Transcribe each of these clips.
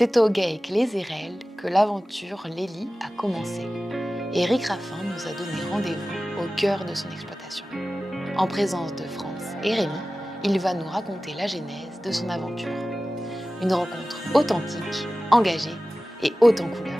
C'est au GAEC Les Érelles que l'aventure Lélie a commencé. Éric Raffin nous a donné rendez-vous au cœur de son exploitation. En présence de France et Rémi, il va nous raconter la genèse de son aventure. Une rencontre authentique, engagée et haute en couleurs.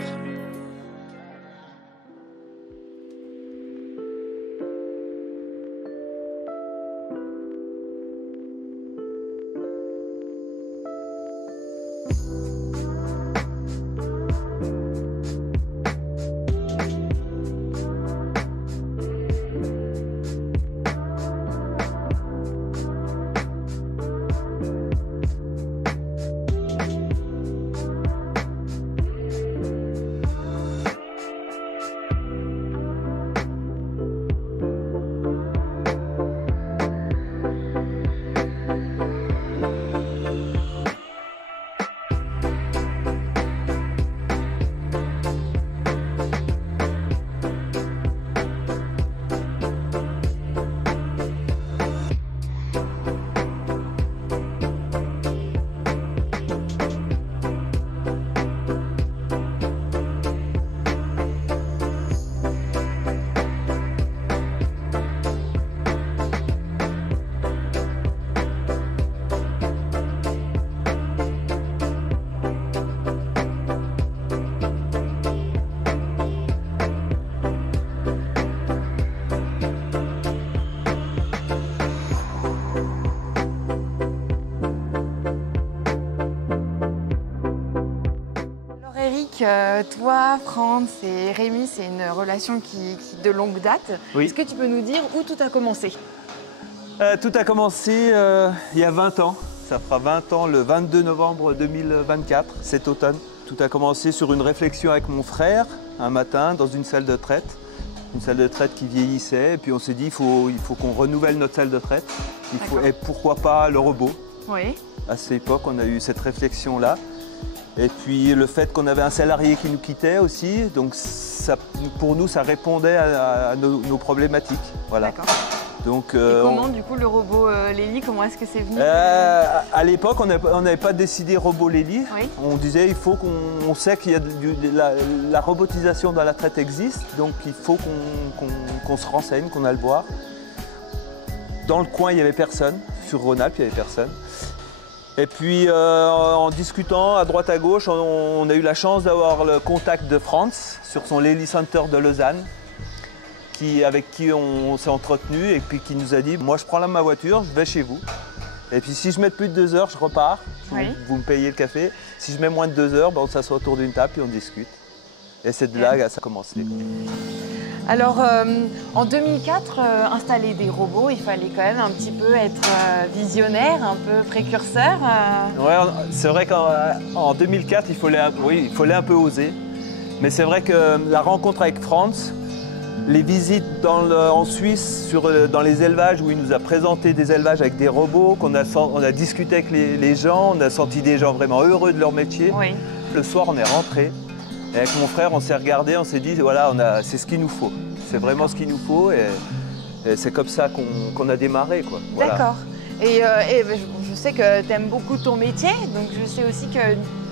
Toi, France et Rémi, c'est une relation qui de longue date. Oui. Est-ce que tu peux nous dire où tout a commencé? Tout a commencé il y a 20 ans. Ça fera 20 ans le 22 novembre 2024, cet automne. Tout a commencé sur une réflexion avec mon frère, un matin, dans une salle de traite. Une salle de traite qui vieillissait. Et puis on s'est dit, il faut qu'on renouvelle notre salle de traite. Et pourquoi pas le robot? Oui. À cette époque, on a eu cette réflexion-là. Et puis le fait qu'on avait un salarié qui nous quittait aussi, donc ça, pour nous, ça répondait à nos problématiques. Voilà. D'accord. Donc, et comment, du coup, le robot Lélie, comment est-ce que c'est venu? À l'époque, on n'avait pas décidé robot Lélie. Oui. On disait, il faut qu'on sait qu'il y a la robotisation dans la traite existe, donc il faut qu'on se renseigne, qu'on aille le voir. Dans le coin, il n'y avait personne. Sur Rhône-Alpes, il n'y avait personne. Et puis en discutant à droite à gauche, on a eu la chance d'avoir le contact de France sur son Lélie Center de Lausanne, avec qui on s'est entretenu et puis qui nous a dit, moi je prends ma voiture, je vais chez vous. Et puis si je mets plus de 2 heures, je repars, oui. Vous me payez le café. Si je mets moins de 2 heures, on s'assoit autour d'une table et on discute. Et c'est de là que ça a commencé. Alors, en 2004, installer des robots, il fallait quand même un petit peu être visionnaire, un peu précurseur. Ouais, c'est vrai qu'en 2004, il fallait un peu oser. Mais c'est vrai que la rencontre avec France, les visites en Suisse, dans les élevages, où il nous a présenté des élevages avec des robots, on a discuté avec les gens, on a senti des gens vraiment heureux de leur métier. Oui. Le soir, on est rentré. Et avec mon frère, on s'est regardé, on s'est dit, voilà, c'est ce qu'il nous faut. C'est vraiment ce qu'il nous faut et c'est comme ça qu'on a démarré, quoi. Voilà. D'accord. Et je sais que tu aimes beaucoup ton métier, donc je sais aussi que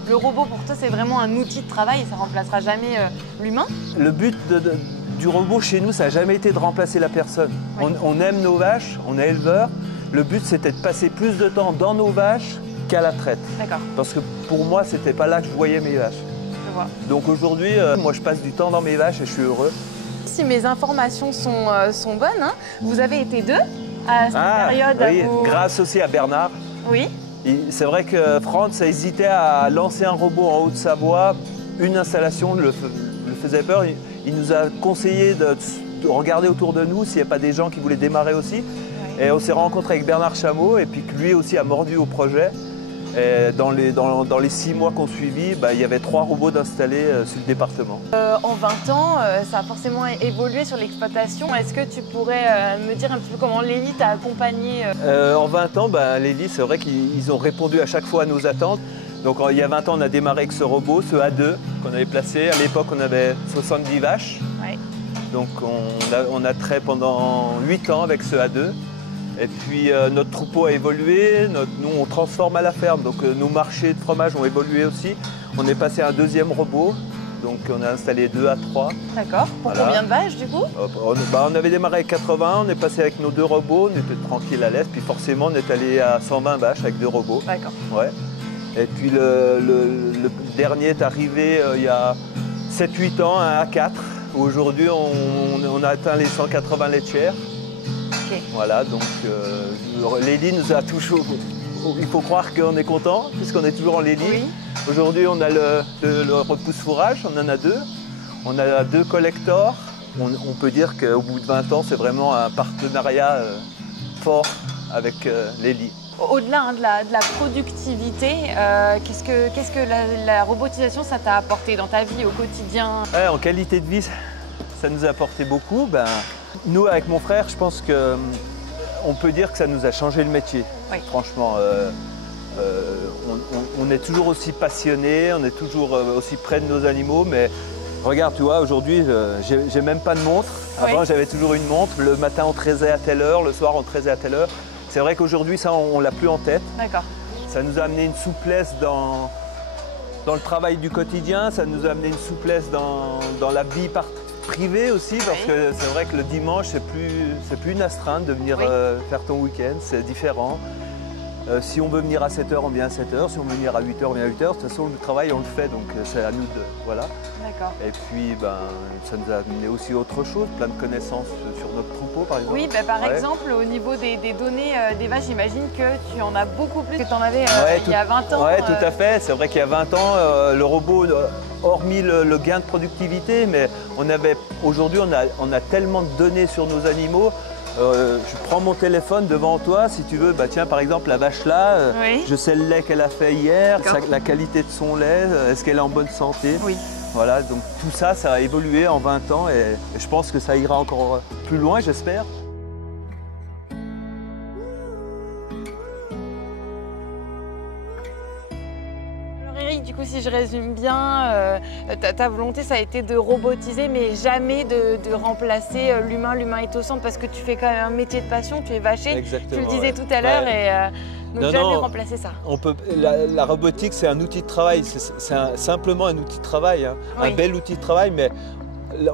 le robot, pour toi, c'est vraiment un outil de travail et ça ne remplacera jamais l'humain. Le but du robot chez nous, ça n'a jamais été de remplacer la personne. Oui. On aime nos vaches, on est éleveurs. Le but, c'était de passer plus de temps dans nos vaches qu'à la traite. D'accord. Parce que pour moi, c'était pas là que je voyais mes vaches. Donc aujourd'hui, moi je passe du temps dans mes vaches et je suis heureux. Si mes informations sont bonnes, hein, vous avez été 2 à cette période. Oui, grâce aussi à Bernard. Oui. C'est vrai que France a hésité à lancer un robot en Haute-Savoie. Une installation le faisait peur. Il nous a conseillé de regarder autour de nous s'il n'y a pas des gens qui voulaient démarrer aussi. Oui. Et on s'est rencontré avec Bernard Chameau et puis lui aussi a mordu au projet. Et dans les 6 mois qu'on suivit, il y avait 3 robots d'installés sur le département. En 20 ans, ça a forcément évolué sur l'exploitation. Est-ce que tu pourrais me dire un petit peu comment Lélie t'a accompagné? En 20 ans, Lélie, c'est vrai qu'ils ont répondu à chaque fois à nos attentes. Donc il y a 20 ans, on a démarré avec ce robot, ce A2 qu'on avait placé. À l'époque, on avait 70 vaches. Ouais. Donc on a trait pendant 8 ans avec ce A2. Et puis notre troupeau a évolué, nous on transforme à la ferme, donc nos marchés de fromage ont évolué aussi. On est passé à un deuxième robot, donc on a installé 2 à 3. D'accord. Pour Voilà. combien de vaches du coup? On avait démarré avec 80, on est passé avec nos 2 robots, on était tranquille à l'aise, puis forcément on est allé à 120 vaches avec 2 robots. D'accord. Ouais. Et puis le dernier est arrivé il y a 7-8 ans, un A4. Aujourd'hui on a atteint les 180 laitières. Ok. Voilà, donc Lely nous a toujours... Il faut croire qu'on est content, puisqu'on est toujours en Lely. Oui. Aujourd'hui, on a le repousse-fourrage, on en a 2. On a 2 collectors. On peut dire qu'au bout de 20 ans, c'est vraiment un partenariat fort avec Lely. Au-delà hein, de la productivité, qu'est-ce que la robotisation ça t'a apporté dans ta vie au quotidien? Ouais, en qualité de vie, ça nous a apporté beaucoup. Nous, avec mon frère, je pense qu'on peut dire que ça nous a changé le métier. Oui. Franchement, on est toujours aussi passionnés, on est toujours aussi près de nos animaux, mais regarde, tu vois, aujourd'hui, j'ai même pas de montre. Avant, j'avais toujours une montre. Le matin, on traisait à telle heure, le soir, on traisait à telle heure. C'est vrai qu'aujourd'hui, ça, on l'a plus en tête. D'accord. Ça nous a amené une souplesse dans le travail du quotidien, ça nous a amené une souplesse dans la vie privée aussi, parce que c'est vrai que le dimanche, c'est plus une astreinte de venir faire ton week-end, c'est différent. Si on veut venir à 7h, on vient à 7h. Si on veut venir à 8h, on vient à 8h. De toute façon, le travail, on le fait, donc c'est à nous de... Voilà. D'accord. Et puis, ça nous a amené aussi autre chose, plein de connaissances sur notre troupeau, par exemple. Oui, par exemple, au niveau des données des vaches, j'imagine que tu en as beaucoup plus que tu en avais il y a 20 ans. Oui, tout à fait. C'est vrai qu'il y a 20 ans, le robot, hormis le gain de productivité, mais aujourd'hui, on a tellement de données sur nos animaux. Je prends mon téléphone devant toi, si tu veux, tiens par exemple la vache là, je sais le lait qu'elle a fait hier, la qualité de son lait, est-ce qu'elle est en bonne santé. Oui. Voilà, donc tout ça, ça a évolué en 20 ans et je pense que ça ira encore plus loin, j'espère. Eric, du coup, si je résume bien, ta volonté, ça a été de robotiser, mais jamais de remplacer l'humain. L'humain est au centre parce que tu fais quand même un métier de passion, tu es vacher. Exactement, tu le disais tout à l'heure, donc jamais remplacer ça. La robotique, c'est un outil de travail, c'est simplement un outil de travail, hein. Un bel outil de travail, mais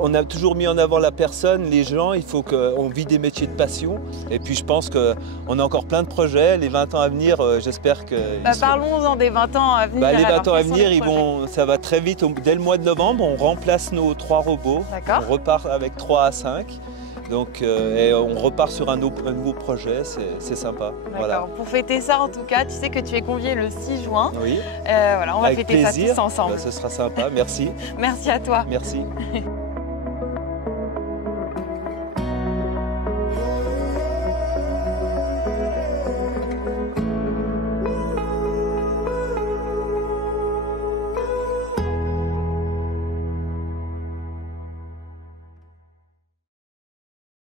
on a toujours mis en avant la personne, les gens, il faut qu'on vit des métiers de passion. Et puis je pense qu'on a encore plein de projets, les 20 ans à venir, j'espère que... Parlons-en des 20 ans à venir. Les 20 ans à venir, ça va très vite. Dès le mois de novembre, on remplace nos 3 robots. On repart avec 3 à 5. Donc, et on repart sur un nouveau projet, c'est sympa. Voilà. Pour fêter ça, en tout cas, tu sais que tu es convié le 6 juin. Oui. Voilà, on va fêter ça tous ensemble. Ce sera sympa, merci. Merci à toi. Merci.